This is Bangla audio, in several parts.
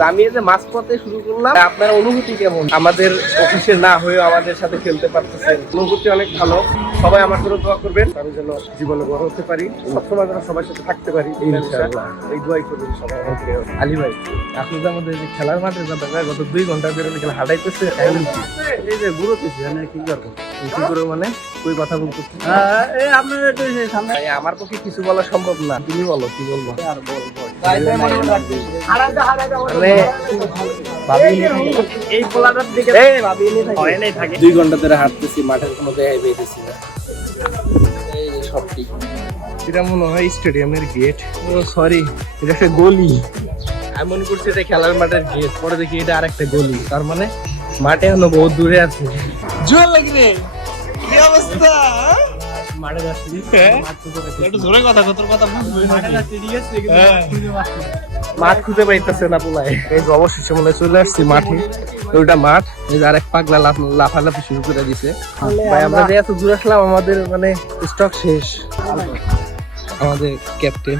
তা আমি এই যে মাঝপথে শুরু করলাম, আপনার অনুভূতি কেমন? আমাদের অফিসে না হয়েও আমাদের সাথে খেলতে পারতেছেন, অনুভূতি অনেক ভালো। সবাই আমার জন্য দোয়া করবেন, আমি যেন জীবনে বড় হতে পারি, সবসময় যেন সবার সাথে থাকতে পারি, ইনশাআল্লাহ। এই দোয়াই করবেন সবাই আমাকে। আলী ভাই, আপনি যে আমাদের যে খেলার মাঠে যাবেন, গত 2 ঘন্টা ধরে এখানে হাঁটাইতেছে, এই যে ঘুরোতেছি, কি করবো? কি করবো মানে তুই কথা বলতেছি? আমার পক্ষে কিছু বলা সম্ভব না, তুমি বলো কি বলবো। এই পোলাটার দিকে 2 ঘন্টা ধরে হাঁটতেছি, মাঠের কোনো দেখাই পেয়েছি না। এই যে সবটি, এটা মনে হয় স্টেডিয়ামের গেট। ও সরি, এটা একটা গলি। আমি মনে করছি এটা খেলার মাঠের গেট, পরে দেখি এটা আরেকটা গলি। তার মানে মাঠে এখনো বহুত দূরে আছে। জোর লাগে রে, কি অবস্থা? মাঠে যাচ্ছি, একটু জোরে কথা কত কথা বুঝবি। মাঠে যাচ্ছি, ঠিক আছে, মাঠ খুঁজে পাইতেছে না পোলায়। এই যে অবশেষে মনে চলে আসছি মাঠে। ওইটা মাঠ, এই যে আরেক পাগলা লাফালাফি শুরু করে দিছে। ভাই আমরা যে এত দূর আসলাম, আমাদের মানে স্টক শেষ। আমাদের ক্যাপ্টেন,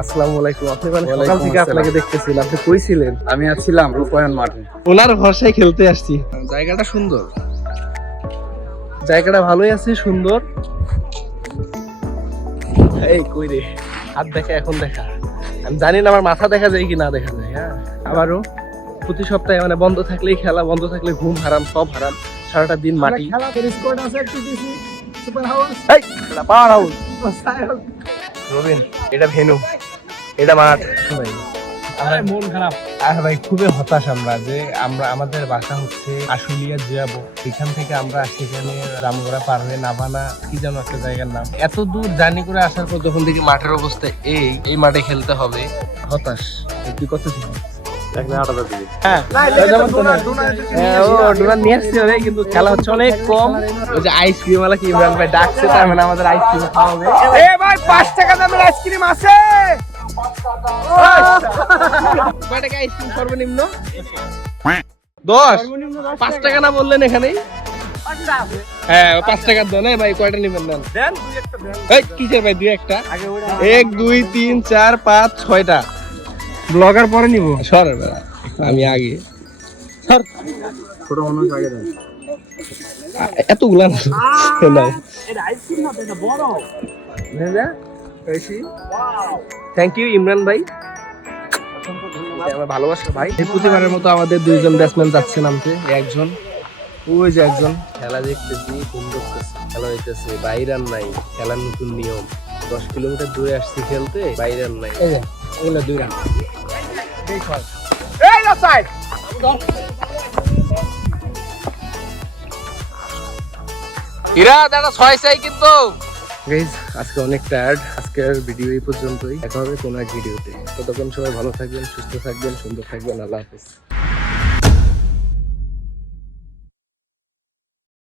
আসসালামু আলাইকুম। আপনি মানে সকাল থেকে আপনাকে দেখতেছিলাম, আপনি কই ছিলেন? আমি ছিলাম রূপায়ণ মাঠে, ওনার ভরসায় খেলতে আসছি। জায়গাটা সুন্দর, জায়গাটা ভালোই আছে, সুন্দর। এই কই রে, হাত দেখা এখন দেখা, আমি জানি না আমার মাথা দেখা যায় কি না দেখা যায়। হ্যাঁ, আবারও প্রতি সপ্তাহে মানে বন্ধ থাকলেই খেলা, বন্ধ থাকলে ঘুম হারাম, সব হারাম, সারাটা দিন মাটি। পাওয়ার হাউস রবিন, এটা ভেনু, এটা মাঠ। মন খারাপ আর ভাই খুবই হতাশ আমরা, যে আমাদের বাসা হচ্ছে আশুলিয়া জিয়াবো, এখান থেকে আমরা সেখানে রামগড়া পার হয়ে নাভানা কি যেন একটা জায়গার নাম, এত দূর জার্নি করে আসার পর যখন দেখি মাঠের অবস্থা এই মাঠে খেলতে হবে, হতাশ। তুই কত দিন? কিন্তু খেলা হচ্ছে অনেক কম। ওই যে আইসক্রিম ওয়ালা কি ইমরান ভাই ডাকছে, তার মানে আমাদের আইসক্রিম খাওয়াবে। ভাই 5 টাকা দামের আইসক্রিম আছে? কয় টাকা আইসক্রিম সর্বনিম্ন? 10। 5 টাকা না বললেন এখানে? হ্যাঁ 5 টাকার দেন ভাই, কয়টা নিবেন নেন? কিসের ভাই 2-1টা? 1 2 3 4 5 6টা ব্লগার পরে নিব। সর আমি আগে, ছোট মানুষ আগে দেন। এতগুলা না, থ্যাংক ইউ ইমরান ভাই, আমার ভালোবাসা ভাই। প্রতিবারের মতো আমাদের 2জন ব্যাটসম্যান যাচ্ছে নামতে, একজন ওই যে একজন। খেলা দেখতেছি, সুন্দর খেলা হইতেছে, বাইরান নাই, খেলার নতুন নিয়ম। 10 কিলোমিটার দূরে আসছি খেলতে, বাইরান নাই, ওগুলো 2 রান। আজকে অনেক টায়ার্ড, আজকের ভিডিও এই পর্যন্তই। দেখা হবে কোনো এক ভিডিওতে, ততক্ষণ সবাই ভালো থাকবেন, সুস্থ থাকবেন, সুন্দর থাকবেন। আল্লাহ হাফেজ।